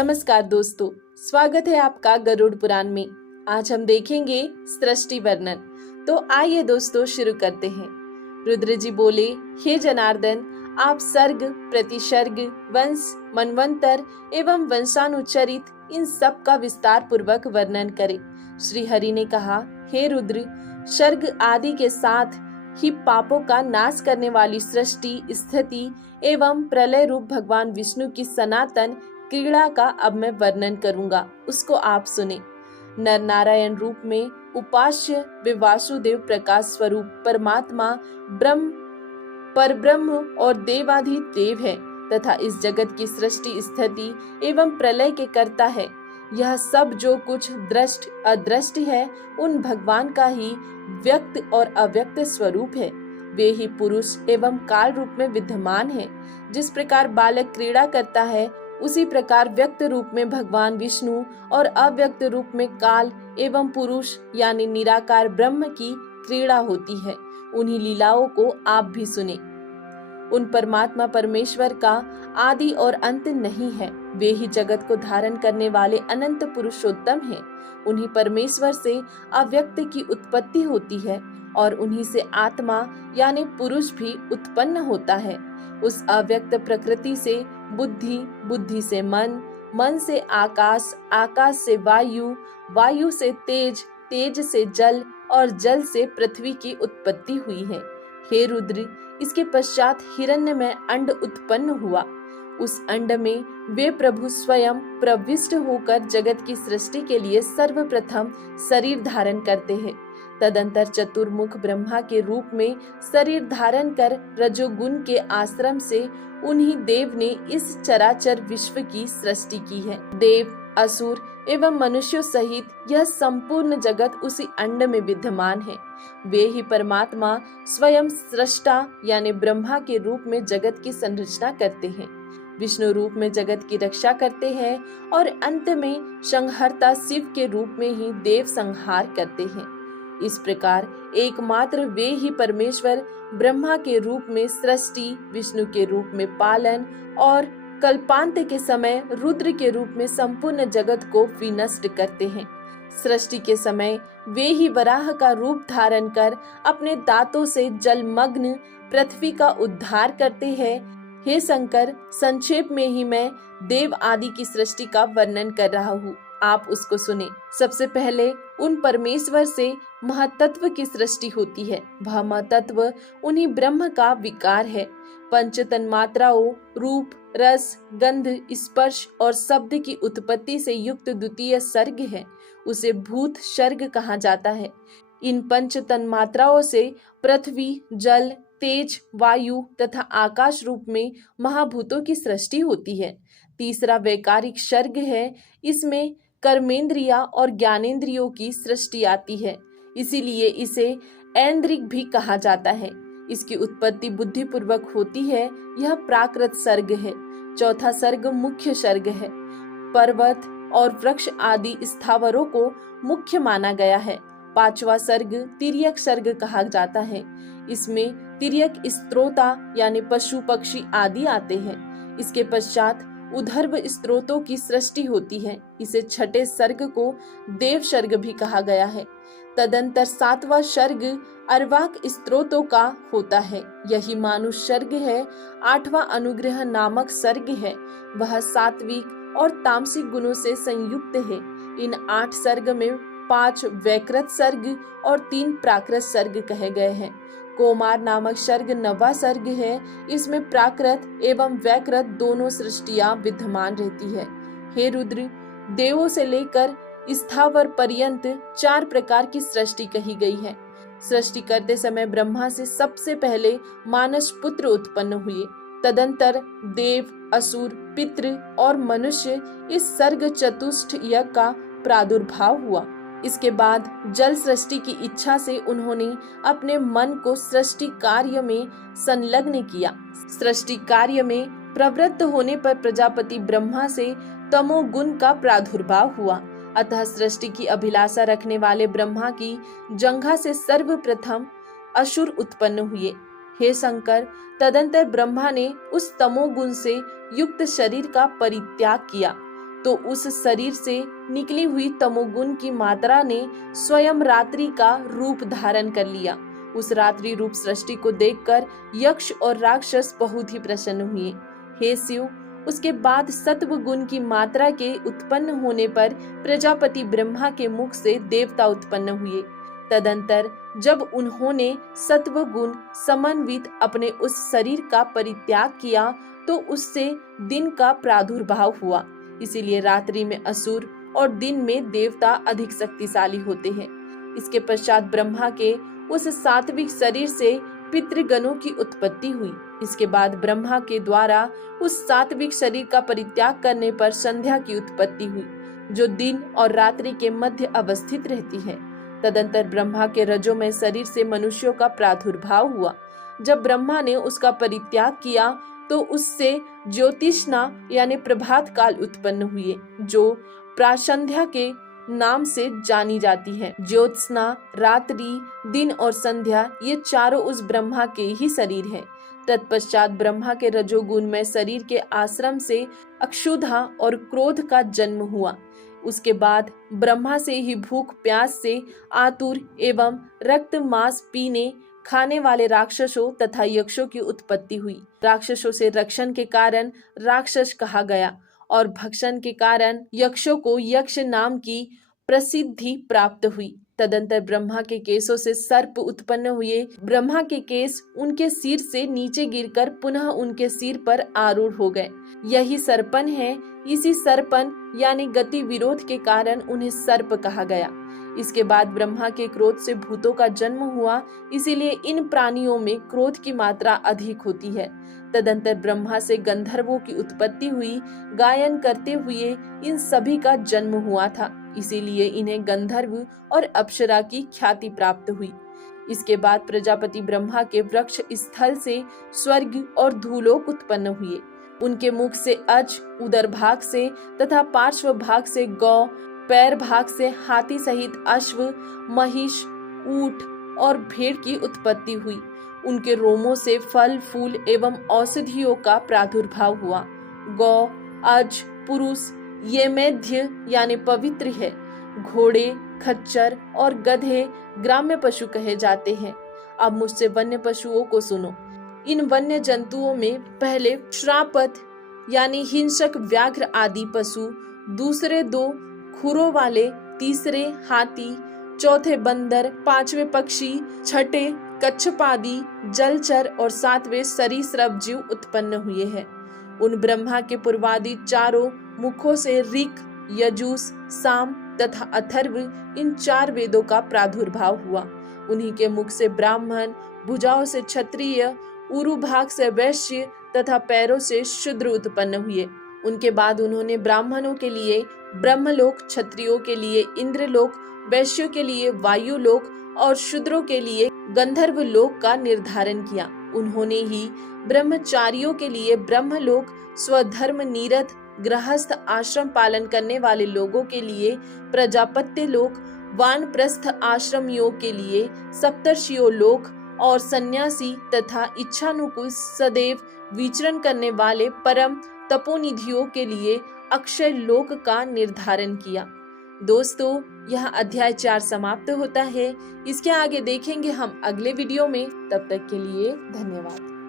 नमस्कार दोस्तों, स्वागत है आपका गरुड़ पुराण में। आज हम देखेंगे सृष्टि वर्णन। तो आइए दोस्तों शुरू करते हैं। रुद्र जी बोले, हे जनार्दन, आप सर्ग, प्रतिसर्ग, वंश, मनवंतर एवं वंशानुचरित इन सब का विस्तार पूर्वक वर्णन करें। श्री हरि ने कहा, हे रुद्र, सर्ग आदि के साथ ही पापों का नाश करने वाली सृष्टि, स्थिति एवं प्रलय रूप भगवान विष्णु की सनातन क्रीड़ा का अब मैं वर्णन करूंगा, उसको आप सुने। नर नारायण रूप में उपास्य वे वासुदेव प्रकाश स्वरूप परमात्मा ब्रह्म, परब्रह्म और देवाधिदेव है तथा इस जगत की सृष्टि, स्थिति एवं प्रलय के कर्ता है। यह सब जो कुछ दृष्ट अदृष्ट है उन भगवान का ही व्यक्त और अव्यक्त स्वरूप है। वे ही पुरुष एवं काल रूप में विद्यमान है। जिस प्रकार बालक क्रीड़ा करता है उसी प्रकार व्यक्त रूप में भगवान विष्णु और अव्यक्त रूप में काल एवं पुरुष यानी निराकार ब्रह्म की क्रीड़ा होती है। उन्हीं लीलाओं को आप भी सुने। उन परमात्मा परमेश्वर का आदि और अंत नहीं है। वे ही जगत को धारण करने वाले अनंत पुरुषोत्तम हैं। उन्हीं परमेश्वर से अव्यक्त की उत्पत्ति होती है और उन्हीं से आत्मा यानी पुरुष भी उत्पन्न होता है। उस अव्यक्त प्रकृति से बुद्धि, बुद्धि से मन, मन से आकाश, आकाश से वायु, वायु से तेज, तेज से जल और जल से पृथ्वी की उत्पत्ति हुई है। हे रुद्र, इसके पश्चात हिरण्यमय अंड उत्पन्न हुआ। उस अंड में वे प्रभु स्वयं प्रविष्ट होकर जगत की सृष्टि के लिए सर्वप्रथम शरीर धारण करते हैं। तदंतर चतुर्मुख ब्रह्मा के रूप में शरीर धारण कर रजोगुण के आश्रम से उन्हीं देव ने इस चराचर विश्व की सृष्टि की है। देव, असुर एवं मनुष्यों सहित यह संपूर्ण जगत उसी अंड में विद्यमान है। वे ही परमात्मा स्वयं सृष्टा यानी ब्रह्मा के रूप में जगत की संरचना करते हैं, विष्णु रूप में जगत की रक्षा करते हैं और अंत में संहर्ता शिव के रूप में ही देव संहार करते हैं। इस प्रकार एकमात्र वे ही परमेश्वर ब्रह्मा के रूप में सृष्टि, विष्णु के रूप में पालन और कल्पांत के समय रुद्र के रूप में संपूर्ण जगत को विनष्ट करते हैं। सृष्टि के समय वे ही वराह का रूप धारण कर अपने दांतों से जलमग्न पृथ्वी का उद्धार करते हैं। हे शंकर, संक्षेप में ही मैं देव आदि की सृष्टि का वर्णन कर रहा हूँ, आप उसको सुने। सबसे पहले उन परमेश्वर से महतत्व की सृष्टि होती है। वह महतत्व उन्हीं ब्रह्म का विकार है। पंच तन्मात्राओं रूप, रस, गंध, स्पर्श और शब्द की उत्पत्ति से युक्त द्वितीय सर्ग है। उसे भूत सर्ग कहा जाता है। इन पंच तन्मात्राओं से पृथ्वी, जल, तेज, वायु तथा आकाश रूप में महाभूतों की सृष्टि होती है। तीसरा वैकारिक सर्ग है। इसमें कर्मेंद्रिया और ज्ञानेंद्रियों की सृष्टि आती है, इसीलिए इसे ऐन्द्रिक भी कहा जाता है। इसकी उत्पत्ति बुद्धि पूर्वक होती है। यह प्राकृत सर्ग है। चौथा सर्ग मुख्य सर्ग है। पर्वत और वृक्ष आदि स्थावरों को मुख्य माना गया है। पांचवा सर्ग तिर्यक सर्ग कहा जाता है। इसमें तिर्यक स्त्रोता यानी पशु पक्षी आदि आते हैं। इसके पश्चात उधर्व स्त्रोतों की सृष्टि होती है। इसे छठे सर्ग को देव सर्ग भी कहा गया है। तदंतर सातवां सर्ग अर्वाक स्त्रोतों का होता है। यही मानुष सर्ग है। आठवां अनुग्रह नामक सर्ग है। वह सात्विक और तामसिक गुणों से संयुक्त है। इन 8 सर्ग में 5 वैकृत सर्ग और 3 प्राकृत सर्ग कहे गए हैं। कोमार नामक सर्ग 9वां सर्ग है। इसमें प्राकृत एवं वैकृत दोनों सृष्टियां विद्यमान रहती है। हे रुद्र, देवों से लेकर स्थावर पर्यंत 4 प्रकार की सृष्टि कही गई है। सृष्टि करते समय ब्रह्मा से सबसे पहले मानस पुत्र उत्पन्न हुए। तदंतर देव, असुर, पितृ और मनुष्य इस सर्ग चतुष्ट यज्ञ का प्रादुर्भाव हुआ। इसके बाद जल सृष्टि की इच्छा से उन्होंने अपने मन को सृष्टि कार्य में संलग्न किया। सृष्टि कार्य में प्रवृत्त होने पर प्रजापति ब्रह्मा से तमोगुण का प्रादुर्भाव हुआ। अतः सृष्टि की अभिलाषा रखने वाले ब्रह्मा की जंघा से सर्वप्रथम असुर उत्पन्न हुए। हे शंकर, तदंतर ब्रह्मा ने उस तमोगुण से युक्त शरीर का परित्याग किया। तो उस शरीर से निकली हुई तमोगुण की मात्रा ने स्वयं रात्रि का रूप धारण कर लिया। उस रात्रि रूप सृष्टि को देखकर यक्ष और राक्षस बहुत ही प्रसन्न हुए। हे शिव, उसके बाद सत्व गुण की मात्रा के उत्पन्न होने पर प्रजापति ब्रह्मा के मुख से देवता उत्पन्न हुए। तदंतर जब उन्होंने सत्व गुण समन्वित अपने उस शरीर का परित्याग किया तो उससे दिन का प्रादुर्भाव हुआ। इसीलिए रात्रि में असुर और दिन में देवता अधिक शक्तिशाली होते हैं। इसके पश्चात ब्रह्मा के उस सात्विक शरीर से पितृगणों की उत्पत्ति हुई। इसके बाद ब्रह्मा के द्वारा उस सात्विक शरीर का परित्याग करने पर संध्या की उत्पत्ति हुई, जो दिन और रात्रि के मध्य अवस्थित रहती है। तदंतर ब्रह्मा के रजोमय शरीर से मनुष्यों का प्रादुर्भाव हुआ। जब ब्रह्मा ने उसका परित्याग किया तो उससे ज्योतिष्ना यानी प्रभात काल उत्पन्न हुए, जो प्रासंध्या के नाम से जानी जाती है। ज्योत्सना, रात्रि, दिन और संध्या ये चारों उस ब्रह्मा के ही शरीर हैं। तत्पश्चात ब्रह्मा के रजोगुणमय शरीर के आश्रम से अक्षुधा और क्रोध का जन्म हुआ। उसके बाद ब्रह्मा से ही भूख प्यास से आतुर एवं रक्त मांस पीने खाने वाले राक्षसों तथा यक्षों की उत्पत्ति हुई। राक्षसों से रक्षण के कारण राक्षस कहा गया और भक्षण के कारण यक्षों को यक्ष नाम की प्रसिद्धि प्राप्त हुई। तदंतर ब्रह्मा के केसों से सर्प उत्पन्न हुए। ब्रह्मा के केस उनके सिर से नीचे गिरकर पुनः उनके सिर पर आरूढ़ हो गए। यही सर्पन है। इसी सर्पन यानी गति विरोध के कारण उन्हें सर्प कहा गया। इसके बाद ब्रह्मा के क्रोध से भूतों का जन्म हुआ, इसीलिए इन प्राणियों में क्रोध की मात्रा अधिक होती है। तदंतर ब्रह्मा से गंधर्वों की उत्पत्ति हुई। गायन करते हुए इन सभी का जन्म हुआ था, इसीलिए इन्हें गंधर्व और अप्सरा की ख्याति प्राप्त हुई। इसके बाद प्रजापति ब्रह्मा के वृक्ष स्थल से स्वर्ग और धूलोक उत्पन्न हुए। उनके मुख से अज, उदर भाग से तथा पार्श्व भाग से गौ, पैर भाग से हाथी सहित अश्व, महिष, ऊंट और भेड़ की उत्पत्ति हुई। उनके रोमों से फल, फूल एवं औषधियों का प्रादुर्भाव हुआ। गौ, अज, पुरुष ये मेध्य यानी पवित्र है। घोड़े, खच्चर और गधे ग्राम्य पशु कहे जाते हैं। अब मुझसे वन्य पशुओं को सुनो। इन वन्य जंतुओं में पहले श्रापत यानी हिंसक व्याघ्र आदि पशु, दूसरे दो खुरों वाले, तीसरे हाथी, चौथे बंदर, पांचवे पक्षी, छठे कच्छप आदि जलचर और सातवें सरीसृप जीव उत्पन्न हुए हैं। उन ब्रह्मा के पूर्वादि चारों मुखों से ऋक, यजुस, साम तथा अथर्व इन चार वेदों का प्रादुर्भाव हुआ। उन्हीं के मुख से ब्राह्मण, भुजाओं से क्षत्रिय, उरु भाग से वैश्य तथा पैरों से शूद्र उत्पन्न हुए। उनके बाद उन्होंने ब्राह्मणों के लिए ब्रह्मलोक, क्षत्रियों के लिए इंद्रलोक, वैश्यों के लिए वायुलोक और शूद्रों के लिए गंधर्व लोक का निर्धारण किया। उन्होंने ही ब्रह्मचारियों के लिए ब्रह्मलोक, स्वधर्म निरत गृहस्थ आश्रम पालन करने वाले लोगों के लिए प्रजापत्य लोक, वानप्रस्थ आश्रमियों के लिए सप्तर्षियों लोक और सन्यासी तथा इच्छानुकूल सदैव विचरण करने वाले परम तपोनिधियों के लिए अक्षय लोक का निर्धारण किया। दोस्तों, यह अध्याय 4 समाप्त होता है। इसके आगे देखेंगे हम अगले वीडियो में। तब तक के लिए धन्यवाद।